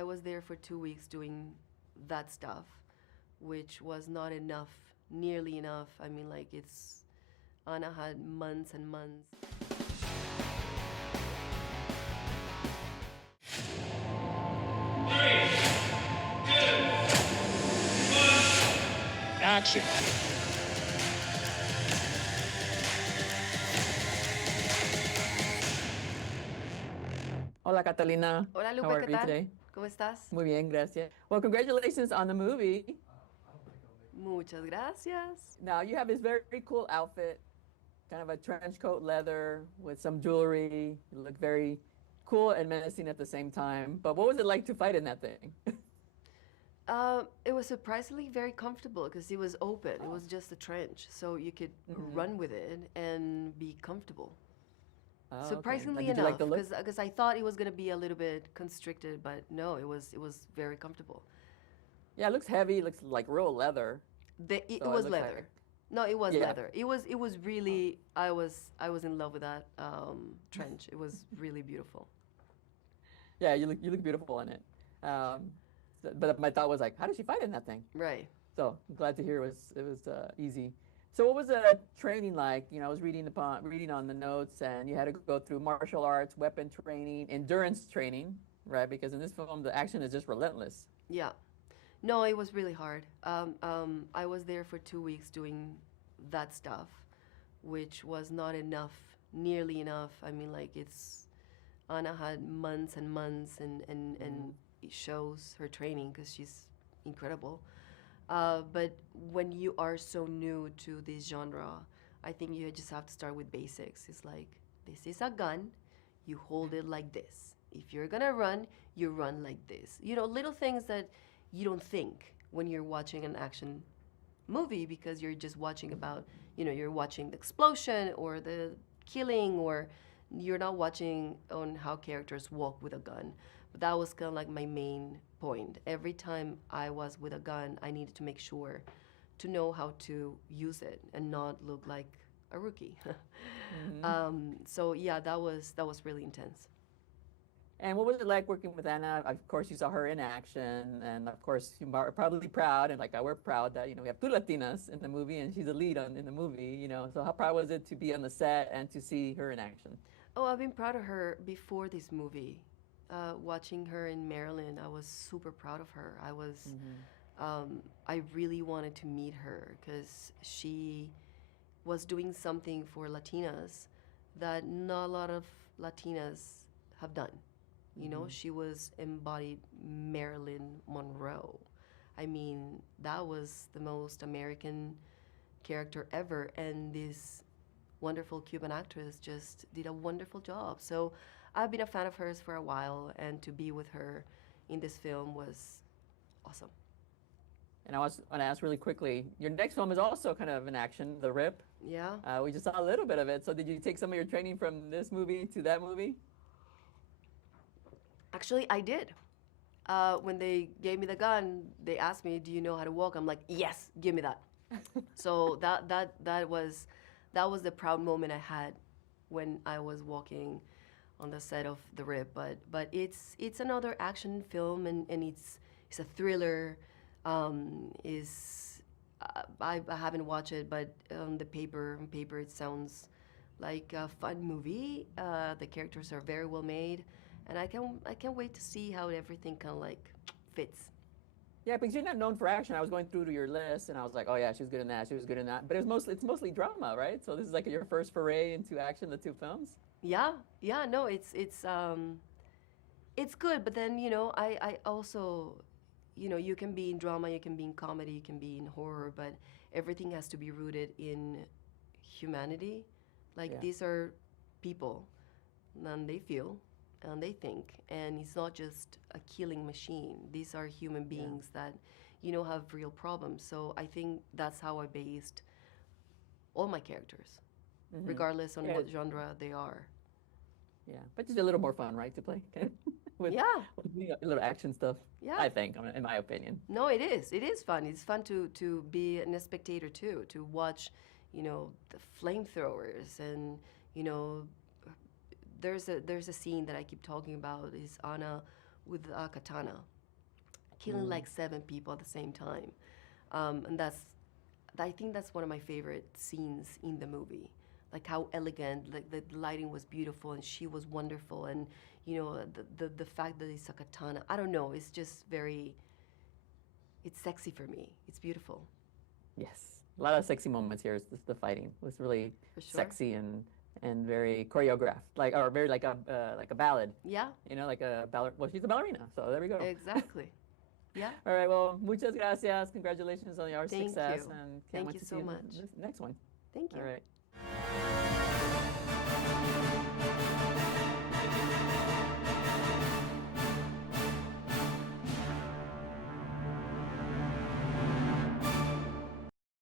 I was there for 2 weeks doing that stuff, which was not enough, nearly enough. I mean, like, Anna had months and months. Action. Hola, Catalina. Hola, Lupe, How are ¿qué you tal? today? ¿Cómo estás? Muy bien, gracias. Well, congratulations on the movie. Muchas gracias. Now, you have this very cool outfit, kind of a trench coat leather with some jewelry. You look very cool and menacing at the same time. But what was it like to fight in that thing? It was surprisingly very comfortable because it was open. It was just a trench, so you could run with it and be comfortable. Oh, okay. Surprisingly Did you like enough, the look? because I thought it was gonna be a little bit constricted, but no, it was very comfortable. Yeah, it looks heavy. It looks like real leather. It So it was looks leather. like, No, it was yeah. leather. It was really. I was in love with that trench. It was really beautiful. Yeah, you look beautiful in it. Um, but my thought was like, how did she fight in that thing? Right. So I'm glad to hear it was easy. So what was the training like? I was reading on the notes, and you had to go through martial arts, weapon training, endurance training, right? Because in this film, the action is just relentless. Yeah. No, it was really hard. I was there for 2 weeks doing that stuff, which was not enough, nearly enough. I mean, like, Anna had months and months, and it shows her training because she's incredible. But when you are so new to this genre, I think you just have to start with basics. It's like, this is a gun, you hold it like this. If you're gonna run, you run like this. Little things that you don't think when you're watching an action movie because you're just watching about, you're watching the explosion or the killing, or you're not watching on how characters walk with a gun. But that was kind of like my main point. Every time I was with a gun, I needed to make sure to know how to use it and not look like a rookie. So yeah, that was really intense. And what was it like working with Anna? Of course, you saw her in action, and of course, you are probably proud, and like we're proud that we have two Latinas in the movie, and she's a lead in the movie. So how proud was it to be on the set and to see her in action? Oh, I've been proud of her before this movie. Watching her in Maryland, I was super proud of her. I really wanted to meet her because she was doing something for Latinas that not a lot of Latinas have done. She was embodied Marilyn Monroe. I mean, that was the most American character ever, and this wonderful Cuban actress just did a wonderful job. So I've been a fan of hers for a while, and to be with her in this film was awesome. And I want to ask really quickly, your next film is also kind of an action, The Rip. Yeah. We just saw a little bit of it. So did you take some of your training from this movie to that movie? Actually, I did. When they gave me the gun, they asked me, "Do you know how to walk?" I'm like, "Yes, give me that." So that was the proud moment I had when I was walking on the set of The Rip. But it's another action film, and it's a thriller. Is I haven't watched it, but on paper it sounds like a fun movie. The characters are very well made, and I can't wait to see how everything kind of like fits. Yeah, because you're not known for action. I was going through to your list, and I was like, oh yeah, she was good in that. She was good in that. But it's mostly drama, right? So this is like your first foray into action, the two films. Yeah, no, it's good, but then I also, you can be in drama, you can be in comedy, you can be in horror, but everything has to be rooted in humanity. Like, Yeah. these are people, and they feel and they think, and it's not just a killing machine. These are human Yeah. beings that have real problems. So I think that's how I based all my characters, regardless on Yeah, what genre they are. yeah. But just a little more fun, right, to play with, Yeah, with a little action stuff. yeah. I think, in my opinion. No, it is. It is fun. It's fun to be a spectator too, to watch, the flamethrowers, and there's a scene that I keep talking about, is Anna with a katana, killing like 7 people at the same time. And I think that's one of my favorite scenes in the movie. Like how elegant, like the lighting was beautiful, and she was wonderful, and the fact that it's a katana. I don't know. It's just very. It's sexy for me. It's beautiful. Yes, a lot of sexy moments here. The fighting was really For sure. sexy and very choreographed, or very like a ballad. Yeah. Like a baller. Well, she's a ballerina, so there we go. Exactly. Yeah. All right. Well, muchas gracias. Congratulations on your Thank success, you. and can't Thank wait you to so see much. the next one. Thank you. All right.